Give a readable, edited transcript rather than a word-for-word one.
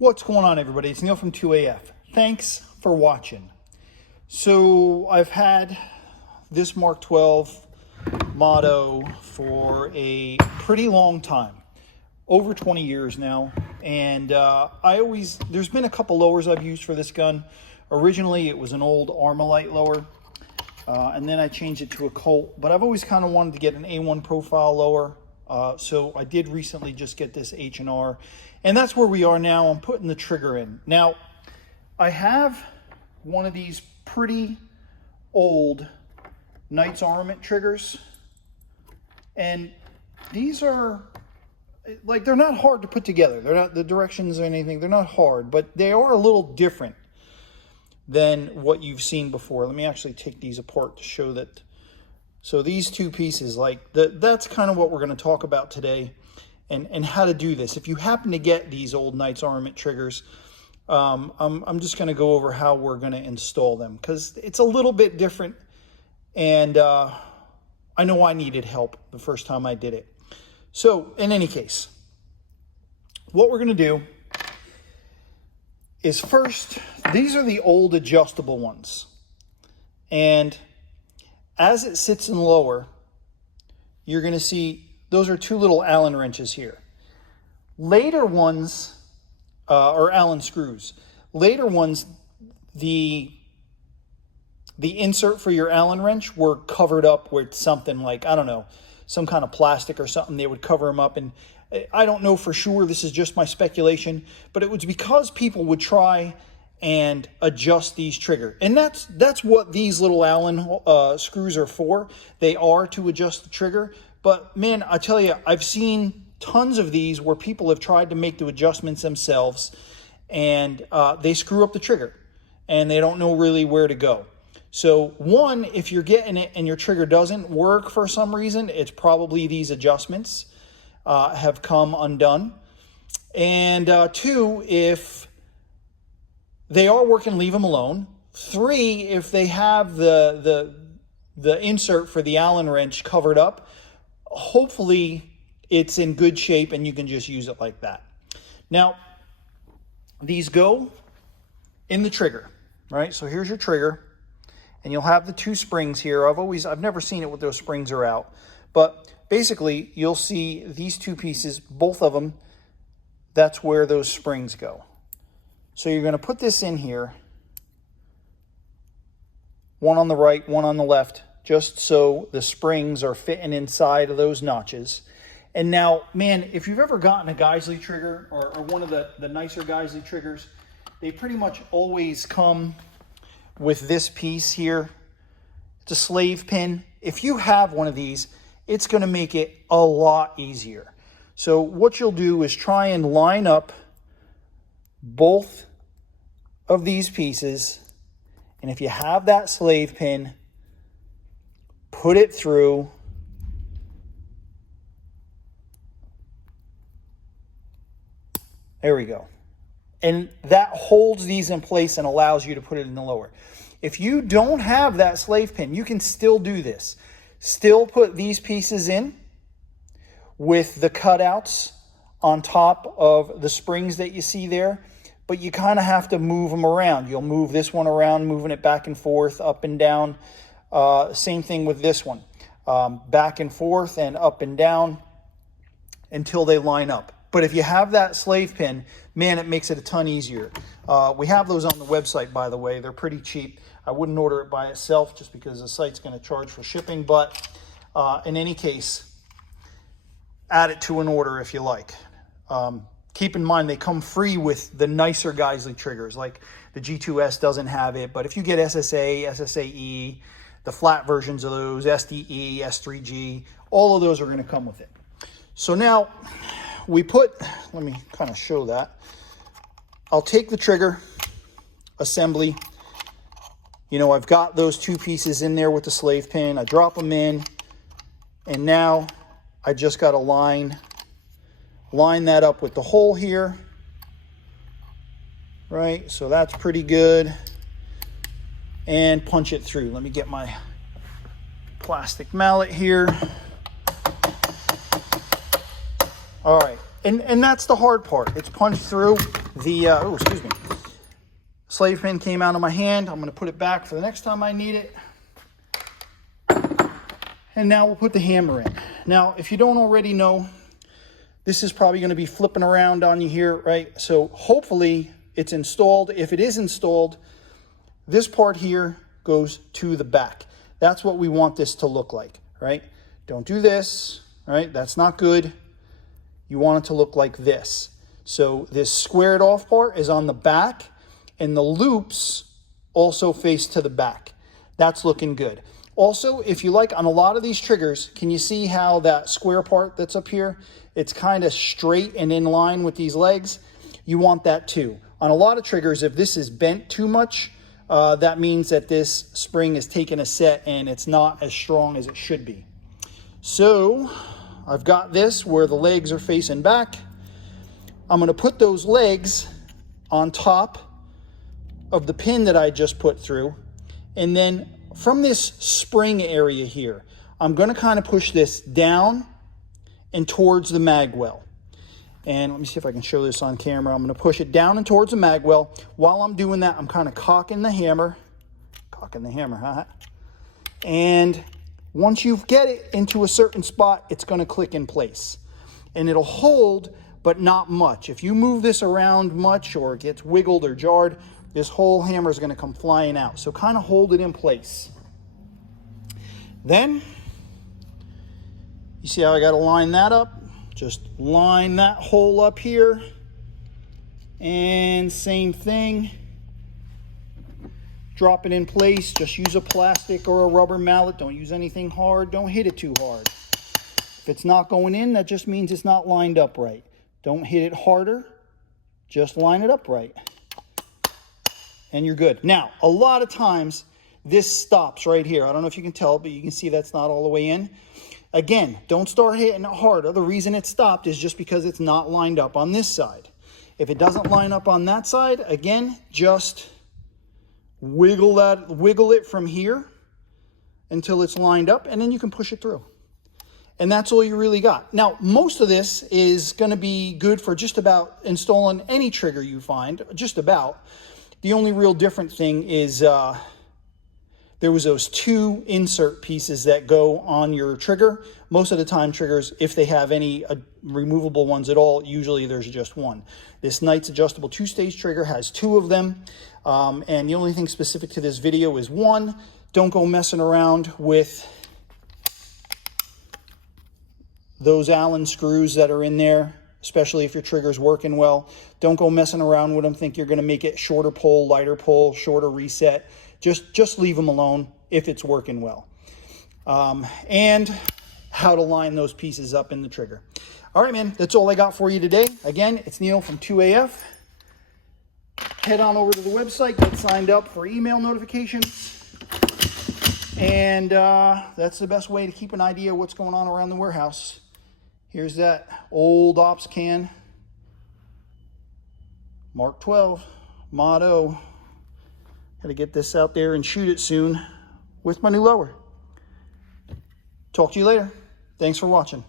What's going on, everybody? It's Neil from 2AF. Thanks for watching. So I've had this Mark 12 Mod0 for a pretty long time, over 20 years now. And there's been a couple lowers I've used for this gun. Originally, it was an old Armalite lower, and then I changed it to a Colt. But I've always kind of wanted to get an A1 profile lower. So I did recently just get this H&R, and that's where we are now. I'm putting the trigger in. Now, I have one of these pretty old Knight's Armament triggers, and these are, like, they're not hard to put together. They're not the directions or anything. They're not hard, but they are a little different than what you've seen before. Let me actually take these apart to show that. So these two pieces, that's kind of what we're going to talk about today, and how to do this. If you happen to get these old Knight's Armament triggers, I'm just going to go over how we're going to install them, because it's a little bit different, and I know I needed help the first time I did it. So in any case, what we're going to do is first, these are the old adjustable ones, and as it sits in lower, you're going to see those are two little Allen wrenches here. Later ones, or Allen screws. Later ones, the insert for your Allen wrench were covered up with something like, I don't know, some kind of plastic or something. They would cover them up, and I don't know for sure, this is just my speculation, but it was because people would try and adjust these trigger. And that's what these little Allen screws are for. They are to adjust the trigger. But man, I tell you, I've seen tons of these where people have tried to make the adjustments themselves, and they screw up the trigger and they don't know really where to go. So one, if you're getting it and your trigger doesn't work for some reason, it's probably these adjustments have come undone. And two, if they are working, leave them alone. Three, if they have the insert for the Allen wrench covered up, hopefully it's in good shape and you can just use it like that. Now, these go in the trigger, right? So here's your trigger, and you'll have the two springs here. I've never seen it with those springs are out, but basically you'll see these two pieces, both of them, that's where those springs go. So you're going to put this in here, one on the right, one on the left, just so the springs are fitting inside of those notches. And now, man, if you've ever gotten a Geisley trigger or one of the nicer Geisley triggers, they pretty much always come with this piece here. It's a slave pin. If you have one of these, it's going to make it a lot easier. So what you'll do is try and line up both of these pieces, and if you have that slave pin, put it through. There we go. And that holds these in place and allows you to put it in the lower. If you don't have that slave pin, you can still do this. Still put these pieces in with the cutouts on top of the springs that you see there, but you kind of have to move them around. You'll move this one around, moving it back and forth, up and down. Same thing with this one. Back and forth and up and down until they line up. But if you have that slave pin, man, it makes it a ton easier. We have those on the website, by the way. They're pretty cheap. I wouldn't order it by itself just because the site's going to charge for shipping. But in any case, add it to an order if you like. Keep in mind, they come free with the nicer Geisley triggers, like the G2S doesn't have it. But if you get SSA, SSAE, the flat versions of those, SDE, S3G, all of those are going to come with it. So now we let me kind of show that. I'll take the trigger assembly. You know, I've got those two pieces in there with the slave pin. I drop them in, and now I just got to line that up with the hole here, right? So that's pretty good. And punch it through. Let me get my plastic mallet here. All right, and that's the hard part. It's punched through. oh, excuse me. Slave pin came out of my hand. I'm going to put it back for the next time I need it. And now we'll put the hammer in. Now, if you don't already know, this is probably going to be flipping around on you here, right? So hopefully it's installed. If it is installed, this part here goes to the back. That's what we want this to look like, right? Don't do this, right? That's not good. You want it to look like this. So this squared off part is on the back, and the loops also face to the back. That's looking good. Also, if you like, on a lot of these triggers, can you see how that square part that's up here, it's kind of straight and in line with these legs? You want that too. On a lot of triggers, if this is bent too much, that means that this spring is taking a set and it's not as strong as it should be. So I've got this where the legs are facing back. I'm going to put those legs on top of the pin that I just put through, and then from this spring area here, I'm going to kind of push this down and towards the mag well. And let me see if I can show this on camera. I'm going to push it down and towards the mag well. While I'm doing that, I'm kind of cocking the hammer. And once you get it into a certain spot, it's going to click in place. And it'll hold, but not much. If you move this around much or it gets wiggled or jarred, this whole hammer is going to come flying out. So kind of hold it in place. Then, you see how I got to line that up? Just line that hole up here. And same thing. Drop it in place. Just use a plastic or a rubber mallet. Don't use anything hard. Don't hit it too hard. If it's not going in, that just means it's not lined up right. Don't hit it harder. Just line it up right. And you're good. Now, a lot of times, this stops right here. I don't know if you can tell, but you can see that's not all the way in. Again, don't start hitting it harder. The reason it stopped is just because it's not lined up on this side. If it doesn't line up on that side, again, just wiggle it from here until it's lined up, and then you can push it through. And that's all you really got. Now, most of this is going to be good for just about installing any trigger you find, just about. The only real different thing is there was those two insert pieces that go on your trigger. Most of the time triggers, if they have any removable ones at all, usually there's just one. This Knight's adjustable two-stage trigger has two of them. And the only thing specific to this video is one, don't go messing around with those Allen screws that are in there, especially if your trigger's working well. Don't go messing around with them. Think you're going to make it shorter pull, lighter pull, shorter reset. Just leave them alone if it's working well. And how to line those pieces up in the trigger. All right, man, that's all I got for you today. Again, it's Neil from 2AF. Head on over to the website, get signed up for email notifications. And that's the best way to keep an idea of what's going on around the warehouse. Here's that old ops can, MK12 Mod0. Got to get this out there and shoot it soon with my new lower. Talk to you later. Thanks for watching.